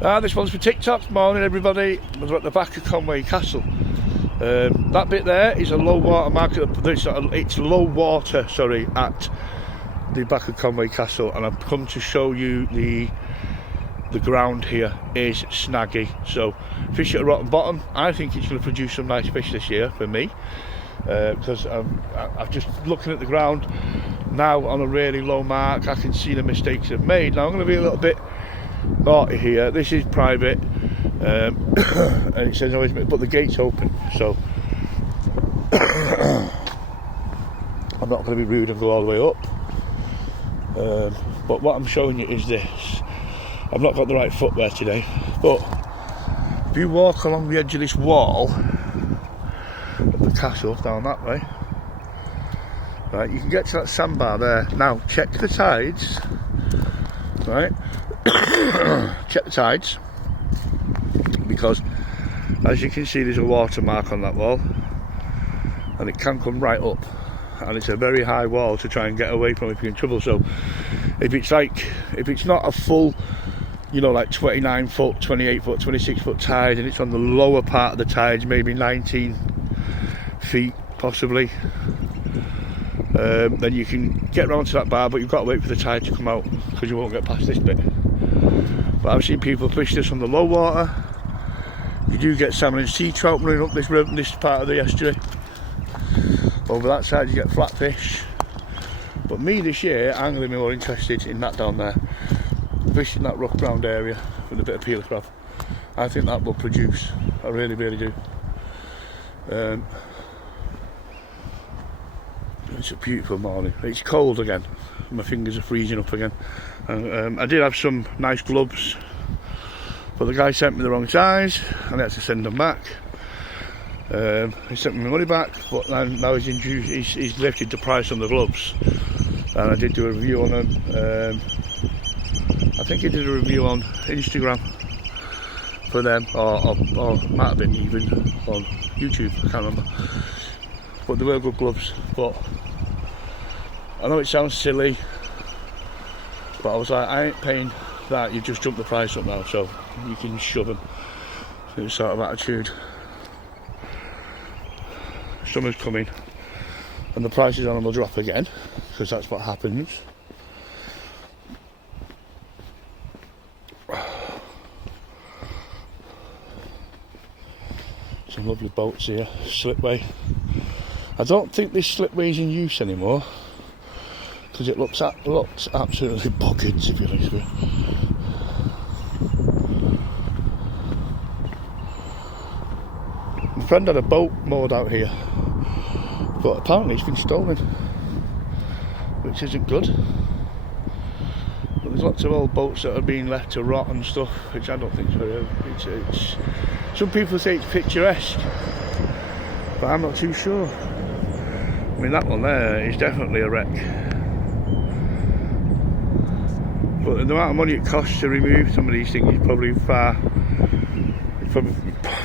This one's for TikTok. Morning everybody. We're at the back of Conwy Castle. That bit there is a low water mark. It's low water, sorry, at the back of Conwy Castle, and I've come to show you the ground here is snaggy. So fish at a rotten bottom. I think it's going to produce some nice fish this year for me, because I'm just looking at the ground now on a really low mark. I can see the mistakes I've made. Now I'm going to be a little bit naughty here. This is private, and it says always, but the gate's open, so I'm not going to be rude and go all the way up. But what I'm showing you is this. I've not got the right footwear today, but if you walk along the edge of this wall of the castle down that way, right, you can get to that sandbar there. Now check the tides, right? Check the tides, because as you can see there's a watermark on that wall, and it can come right up, and it's a very high wall to try and get away from if you're in trouble. So if it's not a full, you know, like 29 foot, 28 foot, 26 foot tide, and it's on the lower part of the tides, maybe 19 feet possibly, then you can get round to that bar, but you've got to wait for the tide to come out, because you won't get past this bit. But I've seen people fish this on the low water. You do get salmon and sea trout running up this part of the estuary. Over that side you get flatfish. But me this year, I'm going to be more interested in that down there, fishing that rough ground area with a bit of peeler crab. I think that will produce. I really, really do. It's a beautiful morning. It's cold again. My fingers are freezing up again. I did have some nice gloves, but the guy sent me the wrong size and I had to send them back. He sent me my money back, but now he's lifted the price on the gloves, and I did do a review on them. I think he did a review on Instagram for them, or might have been even on YouTube, I can't remember. But they were good gloves. But I know it sounds silly, but I was like, I ain't paying that. You've just jumped the price up now, so you can shove them. This sort of attitude. Summer's coming, and the prices on them will drop again, because that's what happens. Some lovely boats here, slipway. I don't think this slipway is in use anymore, because it looks absolutely boggy, to be honest with you. My friend had a boat moored out here, but apparently it's been stolen, which isn't good. But there's lots of old boats that are being left to rot and stuff, which I don't think is very. It's some people say it's picturesque, but I'm not too sure. I mean, that one there is definitely a wreck. But the amount of money it costs to remove some of these things is probably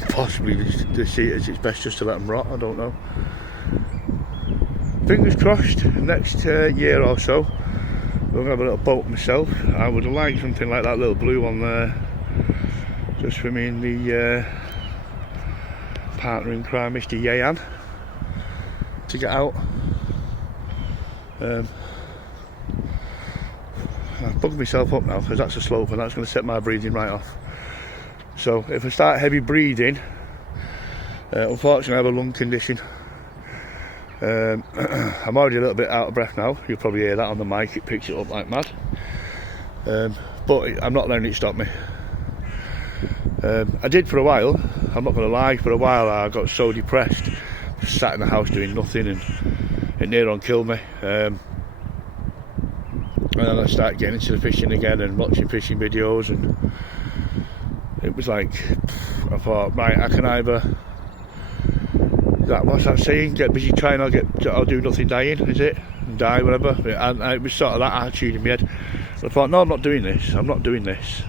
possibly they see it as it's best just to let them rot. I don't know. Fingers crossed, next year or so we'll have a little boat myself. I would like something like that little blue one there, just for me and the partner in crime, Mr. Yayan, to get out. I've bugged myself up now, because that's a slope and that's going to set my breathing right off. So if I start heavy breathing, unfortunately I have a lung condition. I'm already a little bit out of breath now. You'll probably hear that on the mic, it picks it up like mad. But I'm not letting it stop me. I did for a while, I'm not going to lie. For a while I got so depressed, just sat in the house doing nothing, and it near on killed me. And then I started getting into the fishing again and watching fishing videos, and it was like, I thought, right, I can either, what's that saying? Get busy trying, or do nothing dying, is it? And die, whatever. And it was sort of that attitude in my head. I thought, no, I'm not doing this. I'm not doing this.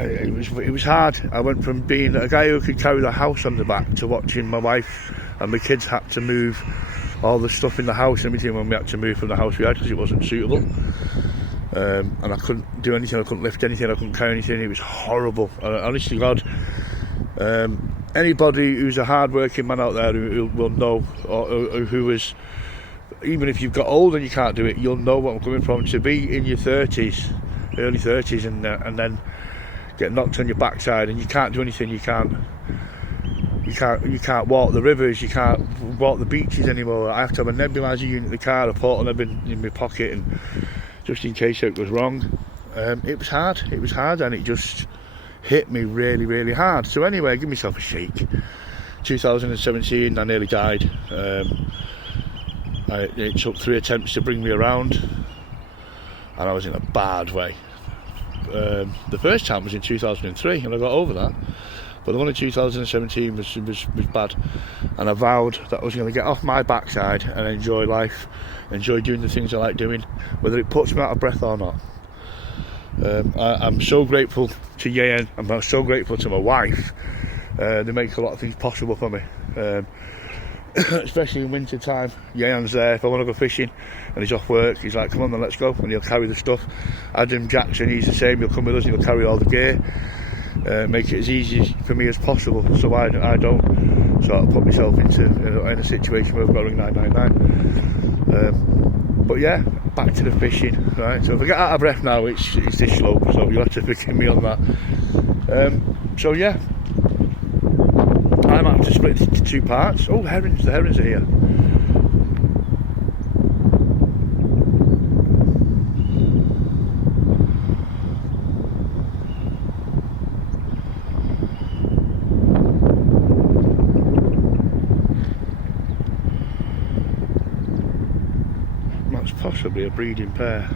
It was hard. I went from being a guy who could carry the house on the back to watching my wife and my kids had to move all the stuff in the house and everything when we had to move from the house we had because it wasn't suitable. And I couldn't do anything, I couldn't lift anything, I couldn't carry anything. It was horrible. Honestly, God, anybody who's a hard-working man out there who will know, or who is, even if you've got old and you can't do it, you'll know what I'm coming from. To be in your 30s, early 30s, and then get knocked on your backside and you can't do anything. You can't walk the rivers, you can't walk the beaches anymore. I have to have a nebulizer unit in the car, a portal in my pocket, and just in case it goes wrong. It was hard, and it just hit me really, really hard. So anyway, I give myself a shake. 2017, I nearly died. It took 3 attempts to bring me around, and I was in a bad way. The first time was in 2003, and I got over that. But the one in 2017 was bad, and I vowed that I was going to get off my backside and enjoy life, enjoy doing the things I like doing, whether it puts me out of breath or not. I'm so grateful to Yeyan, I'm so grateful to my wife. They make a lot of things possible for me, especially in winter time. Yeyan's there if I want to go fishing and he's off work, he's like, come on then, let's go, and he'll carry the stuff. Adam Jackson, he's the same, he'll come with us, he'll carry all the gear. Make it as easy for me as possible, so I don't sort of put myself in a situation where I've got to ring 999. But yeah, back to the fishing, right? So if I get out of breath now, it's this slope, so you'll have to forgive me on that. So yeah, I might have to split it into 2 parts. Oh, the herons are here. That's possibly a breeding pair.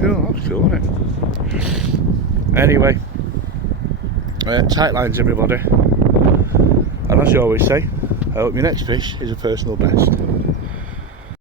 Cool, that's cool, isn't it? Anyway, tight lines everybody, and as you always say, I hope your next fish is a personal best.